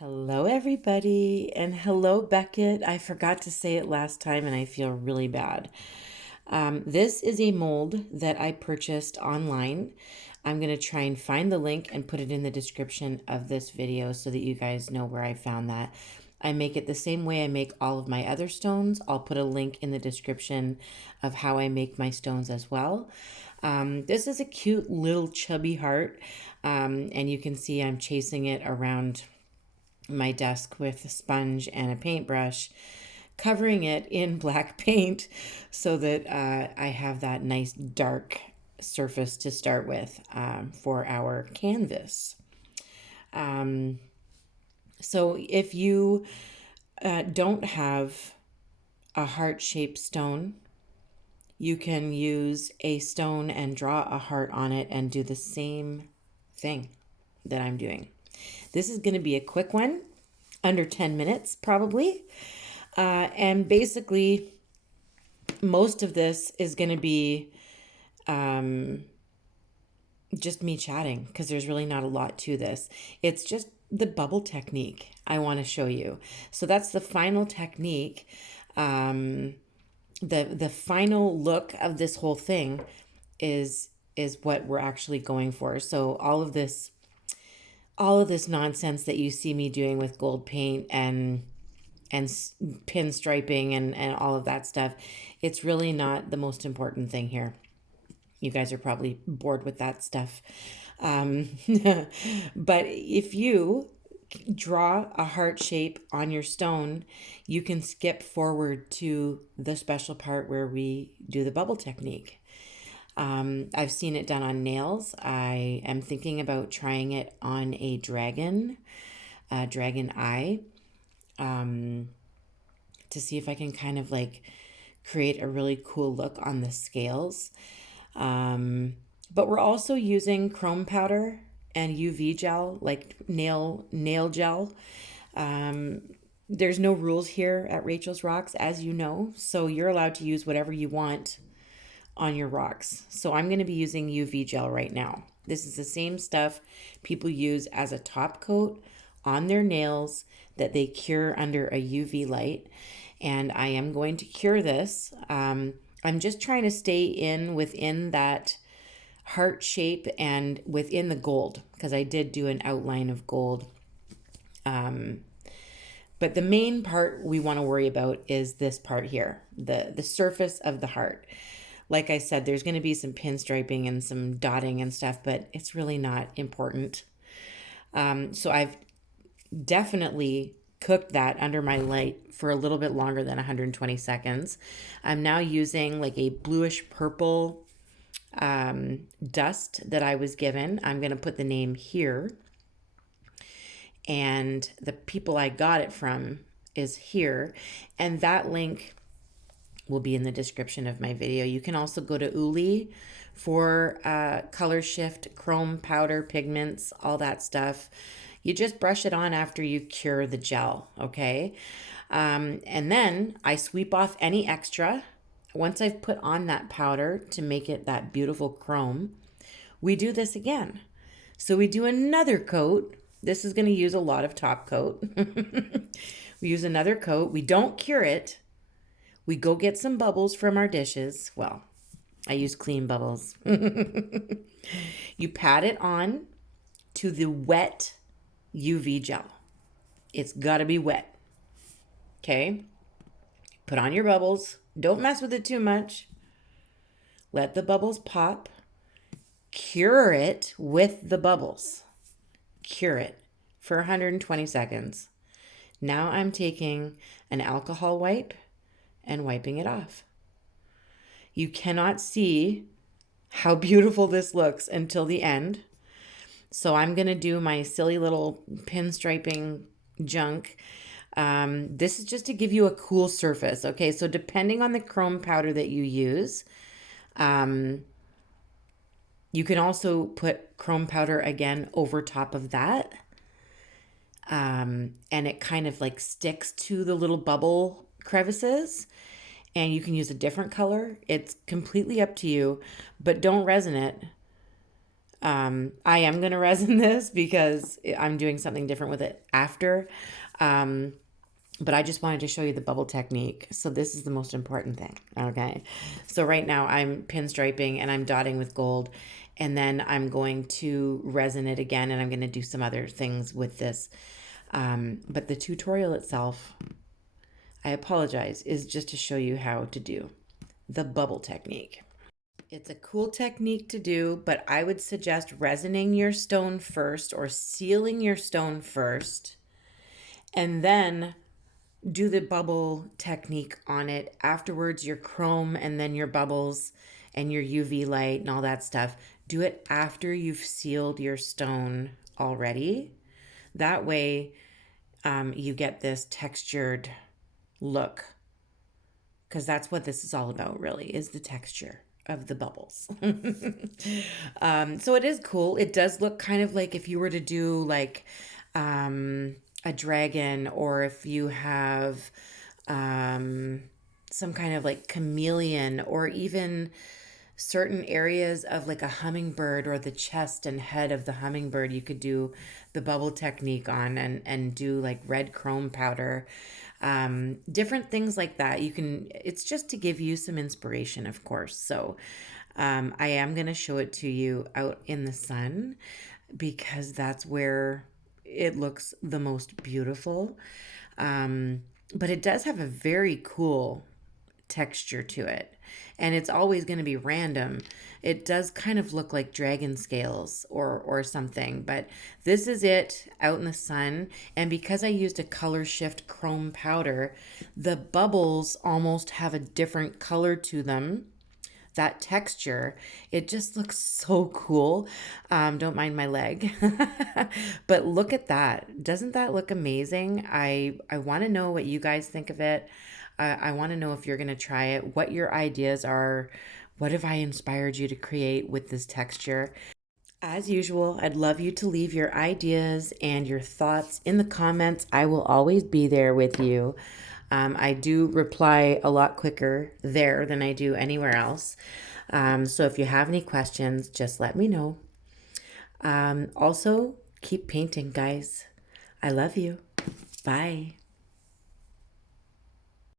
Hello, everybody, and hello, Beckett. I forgot to say it last time, and I feel really bad. This is a mold that I purchased online. I'm going to try and find the link and put it in the description of this video so that you guys know where I found that. I make it the same way I make all of my other stones. I'll put a link in the description of how I make my stones as well. This is a cute little chubby heart, and you can see I'm chasing it around my desk with a sponge and a paintbrush, covering it in black paint so that I have that nice dark surface to start with for our canvas. Um, so if you don't have a heart-shaped stone, you can use a stone and draw a heart on it and do the same thing that I'm doing. This is going to be a quick one, under 10 minutes probably. And basically, most of this is going to be just me chatting because there's really not a lot to this. It's just the bubble technique I want to show you. So that's the final technique. The final look of this whole thing is what we're actually going for. So all of this nonsense that you see me doing with gold paint and pinstriping and all of that stuff, it's really not the most important thing here. You guys are probably bored with that stuff. Um, but if you draw a heart shape on your stone, you can skip forward to the special part where we do the bubble technique. I've seen it done on nails. I am thinking about trying it on a dragon eye, to see if I can kind of like create a really cool look on the scales. But we're also using chrome powder and UV gel, like nail gel. There's no rules here at Rachel's Rocks, as you know, so you're allowed to use whatever you want on your rocks. So I'm going to be using UV gel right now. This is the same stuff people use as a top coat on their nails that they cure under a UV light. And I am going to cure this. I'm just trying to stay within that heart shape and within the gold because I did do an outline of gold. But the main part we want to worry about is this part here, the surface of the heart. Like I said, there's going to be some pinstriping and some dotting and stuff, but it's really not important. So I've definitely cooked that under my light for a little bit longer than 120 seconds. I'm now using like a bluish purple dust that I was given. I'm going to put the name here. And the people I got it from is here. And that link will be in the description of my video. You can also go to Uli for color shift, chrome powder, pigments, all that stuff. You just brush it on after you cure the gel, okay? And then I sweep off any extra. Once I've put on that powder to make it that beautiful chrome, we do this again. So we do another coat. This is going to use a lot of top coat. We use another coat. We don't cure it. We go get some bubbles from our dishes. Well, I use clean bubbles. You pat it on to the wet UV gel. It's got to be wet. Okay? Put on your bubbles. Don't mess with it too much. Let the bubbles pop. Cure it with the bubbles. Cure it for 120 seconds. Now I'm taking an alcohol wipe and wiping it off. You cannot see how beautiful this looks until the end. So I'm going to do my silly little pinstriping junk. This is just to give you a cool surface. Okay, so depending on the chrome powder that you use, you can also put chrome powder again over top of that. And it kind of like sticks to the little bubble crevices. And you can use a different color. It's completely up to you, but don't resin it. I am going to resin this because I'm doing something different with it after. Um, but I just wanted to show you the bubble technique. So this is the most important thing. Okay. So right now I'm pinstriping and I'm dotting with gold, and then I'm going to resin it again, and I'm going to do some other things with this. But the tutorial itself, I apologize, is just to show you how to do the bubble technique. It's a cool technique to do, but I would suggest resining your stone first or sealing your stone first, and then do the bubble technique on it. Afterwards, your chrome and then your bubbles and your UV light and all that stuff. Do it after you've sealed your stone already. That way, you get this textured look, because that's what this is all about, really, is the texture of the bubbles. So it is cool. It does look kind of like if you were to do like a dragon, or if you have some kind of like chameleon, or even certain areas of like a hummingbird, or the chest and head of the hummingbird, you could do the bubble technique on, and do like red chrome powder, different things like that. You can, it's just to give you some inspiration, of course. So I am going to show it to you out in the sun, because that's where it looks the most beautiful. But it does have a very cool texture to it, and it's always going to be random. It does kind of look like dragon scales or something, but this is it out in the sun. And because I used a color shift chrome powder, the bubbles almost have a different color to them, that texture. It just looks so cool. Don't mind my leg. But look at that. Doesn't that look amazing? I want to know what you guys think of it. I want to know if you're going to try it, what your ideas are. What have I inspired you to create with this texture? As usual, I'd love you to leave your ideas and your thoughts in the comments. I will always be there with you. I do reply a lot quicker there than I do anywhere else. So if you have any questions, just let me know. Also, keep painting, guys. I love you. Bye.